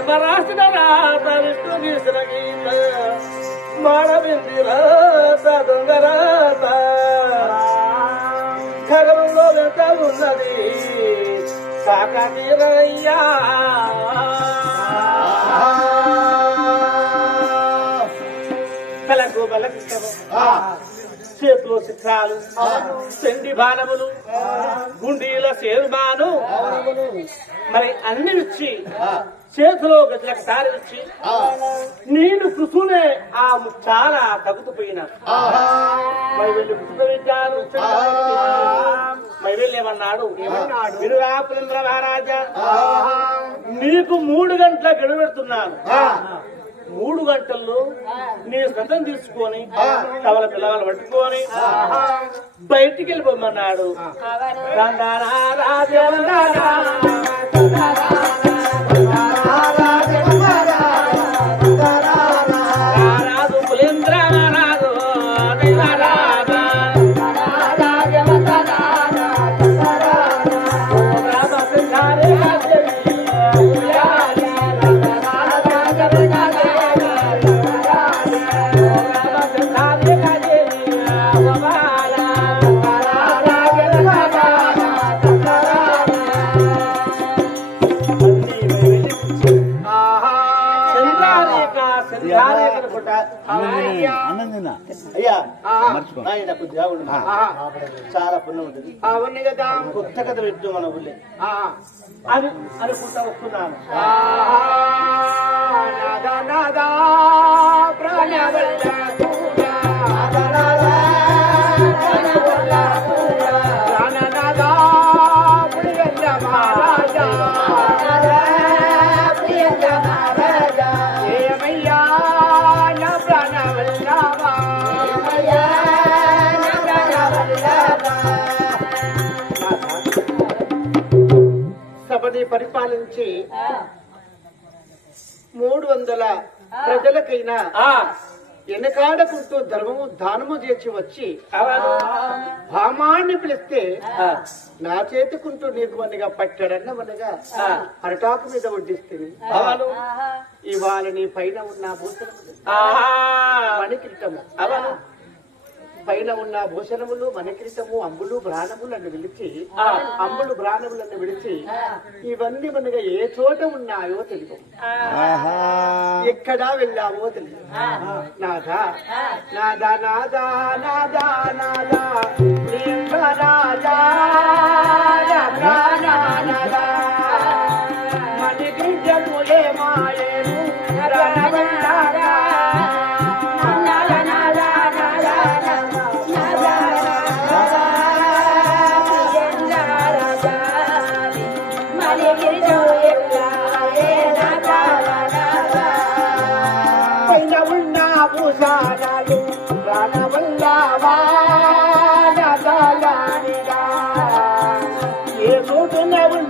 బ్రహ్మ రాసిన రాత విష్ణు గీసిన గీత. మాడబింది రాత దొంగ రాత. ఖగరంలో వెంట ఉన్నది కలకు చేతిలో చిత్రాలు చెండి బాణములు గుండీల సేరుమాను. మరి అన్ని ఇచ్చి చేతిలో గజలకు తారి ఇచ్చి నేను కృషునే ఆ చాలా తగ్గుతుపోయిన మరి వెళ్ళి మరి వెళ్ళి ఏమన్నాడు? ఏమన్నాడు? విరుగా పులింద్ర మహారాజా నీకు మూడు గంటల గడువు పెడుతున్నాను. మూడు గంటల్లో నీ శ్రద్ధం తీసుకొని కవల పిల్లలు పట్టుకొని బయటికి వెళ్ళిపోమన్నాడు. దండానా అయ్యా. నాయన కొద్దిగా ఉండు. చాలా పుణ్యం ఉంటుంది. అవును కదా. కొత్త కథ పెట్టు మన ఊళ్ళే. అని అనుకుంటా వస్తున్నాను నాదా సభని పరిపాలించి మూడు వందల ప్రజలకైనా ఆ, వెనకాడకుంటూ ధర్మము దానము చేసి వచ్చి. భామాన్ని పిలిస్తే నా చేతుకుంటూ నీకుమనిగా పట్టాడన్నమనగా ఆ. అరటాకు మీద వడ్డిస్తుంది అవును. ఇవాళ నీ పైన ఉన్న భూషణములు ఆహా. మణికిరీటము అవును. పైన ఉన్న భూషణములు మణికిరీటము అంబులు బ్రాణములు అని విలిచి ఆ. అంబులు బ్రాణములను విడిచి ఇవన్నీ మనగా ఏ చోట ఉన్నాయో తెలియదు ఎక్కడా వెళ్ళావో తెలియదు. నాదా నాదా నాదా నాదా నాదా లింగరాజా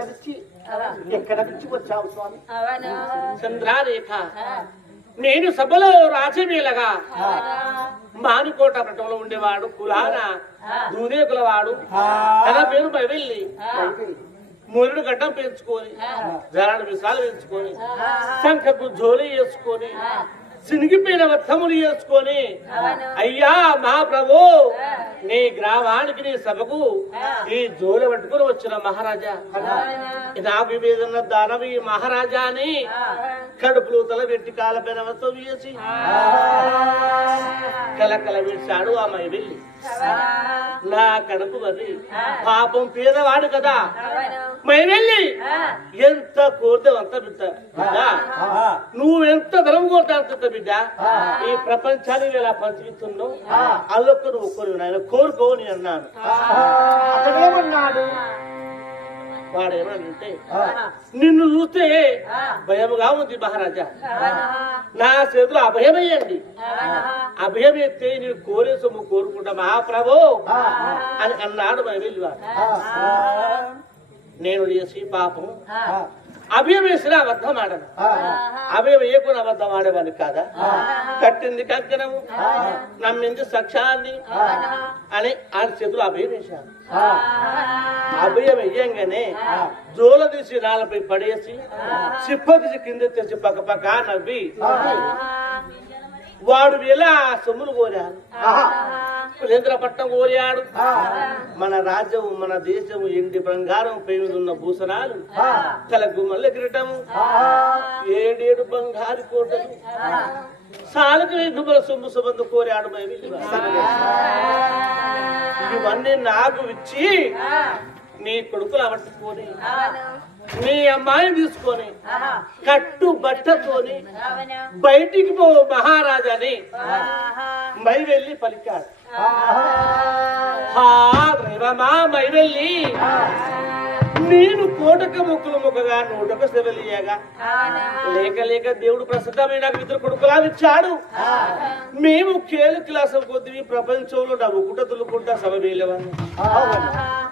చోట నుంచి? ఎక్కడ నుంచి వచ్చావు స్వామి? చంద్రారేఖ. నేను సభలో రాజమేలగా మానుకోట పట్టంలో ఉండేవాడు కులాన దూనే కులవాడు. తన పేరు వెళ్ళి మురుడు గడ్డం పెంచుకొని జరాడు విషాలు పెంచుకొని శంఖకు జోలి వేసుకొని సినిగిపోయిన వత్తములు చేసుకొని అయ్యా మా ప్రభు నీ గ్రామానికి నీ సభకు ఈ జోలి పట్టుకుని వచ్చిన మహారాజా. ఏదన్నా దానవి ఈ మహారాజా అని కడుపులు తల పెట్టి కాలపైన వేసి. కలకల విడిచాడు ఆ మై వెళ్ళి. నా కడుపు మరి పాపం పేదవాడు కదా? మై వెళ్ళి. ఎంత కోరితే అంత బిడ్డ. బిడ్డ. నువ్వు ఎంత ధనం కోరితే అంత బిడ్డ. ఈ ప్రపంచాన్ని ఎలా పంచుతున్నావు అల్లొక్క నువ్వు కోరి నాయన కోరుకో నేను అన్నాను. అతడేమన్నాడు వాడు ఏమనంటే నిన్ను చూస్తే భయముగా ఉంది మహారాజా. నా చేతిలో అభయమయ్యండి. అభయం ఎత్తే నేను కోరే సొమ్ము కోరుకుంటా మహాప్రభు అని అన్నాడు మరి వెళ్ళివాడు నేను చేసి పాపం అభయం వేసిన అబద్ధం ఆడను. అభయం వేయకుండా అబద్ధం ఆడేవాడిని కాదా? కట్టింది కంకణము నమ్మింది సాక్ష్యాన్ని అని ఆయన చేతులు అభయం వేశాను అభయం వెయ్యంగానే జోల తీసి నాలపై పడేసి చిప్ప తీసి కింద తెచ్చి పక్క పక్క నవ్వి వాడు ఎలా సొమ్ములు కోరాడు? సురేంద్రపట్నం కోరాడు. మన రాజ్యము మన దేశము ఎండి బంగారం పై మీద ఉన్న భూషణాలు తలకు మల్లె కిరీటము ఏడేడు బంగారు కోటలు. సాలకు దుబ్బల సొమ్ము సుబంధు కోరాడు ఇవన్నీ నాకు ఇచ్చి నీ కొడుకులు అవట్టుకొని నీ అమ్మాయిని తీసుకొని కట్టు బట్టతోని బయటికి పో మహారాజాని. మై వెళ్ళి పలికాడు. హా దైవమా మై వెళ్ళి. నేను కోటక మొక్కులు మొక్కగా నూటక సెవలియగా లేక లేక దేవుడు ప్రస్తుతమైన నాకు ఇద్దరు కొడుకులా ఇచ్చాడు. మేము కేలు క్లాసం కొద్ది ప్రపంచంలో నవ్వుకుంటా తులుకుంటా సభ వేలేవాన్ని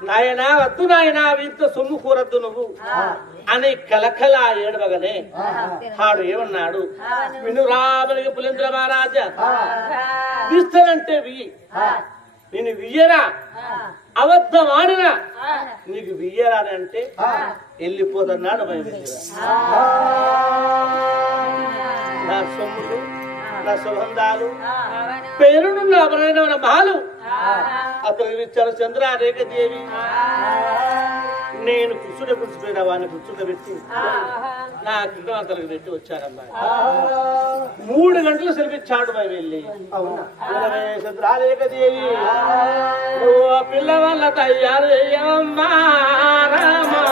నాయనా వద్దు నాయనా ఇంత సొమ్ము కూరద్దు నువ్వు. అని కలకల ఏడవగానే ఆడు ఏమన్నాడు? విను రామలింగ పులేంద్ర మహారాజా విస్తానంటే వి. నేను వియ్యరా? అబద్ధం ఆడినా నీకు వియ్యరా అని అంటే వెళ్ళిపోతున్నాడు భయం నా సొమ్ములు నా సుగంధాలు పేరునున్న అమరైన మహాలు. ఇచ్చారు చంద్ర రేఖదేవి నేను కూర్చుని కూర్చుపోయిన వాడిని కూర్చుండబెట్టి నా అతనికి పెట్టి వచ్చారమ్మా. మూడు గంటలు సెలవిచ్చాడు మరి వెళ్ళి. నువ్వు ఆ పిల్లవాళ్ళ తయారు చేయమ్మా రామా.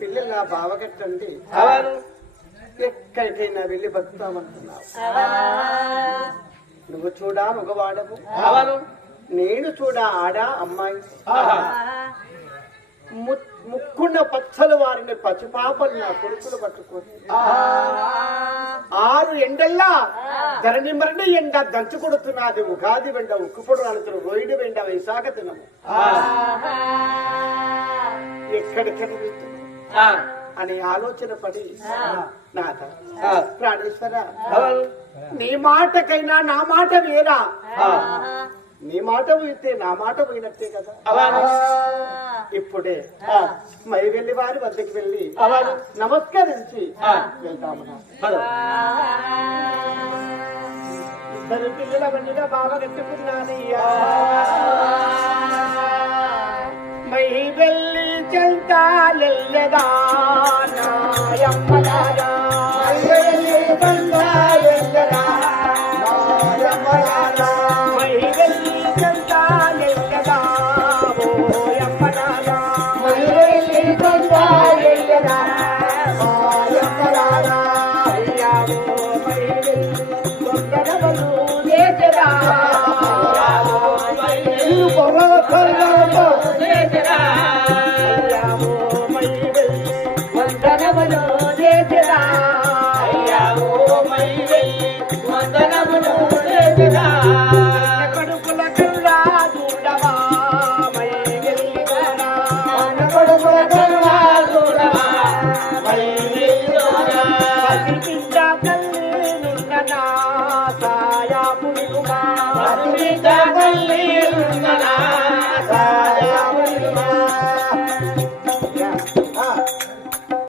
పిల్లలు నా బావగట్టండి. అవరు ఎక్కడికైనా వెళ్ళి బతుకుతామంటున్నావు. నువ్వు చూడా మగవాడవు? నేను చూడా ఆడా అమ్మాయి? ముక్కున్న పచ్చలు వారిని పసిపాపలు నా కొడుకులు పట్టుకొని. ఆరు ఎండల్లా ధరణి మరణ ఎండ దంచు కొడుతున్నది ఉగాది వెండ ఉక్కుపొడు రాలుతున్న రోయిడు వెండ వైశాఖ దినము. ఎక్కడికి ఆ, అని ఆలోచన పడి నాథ ప్రాణేశ్వర నీ మాటకైనా నా మాట వేరా? నీ మాట పోయితే నా మాట పోయినట్టే కదా. ఇప్పుడే మై వెళ్ళి వారి వద్దకు వెళ్ళి నమస్కరించి. వెళ్తాము. ఇద్దరు పిల్లల బండిగా బాగా కట్టుకున్నానయ్యా. మై వెళ్ళి చెల్తాలెల్లదా అయ్యావో మై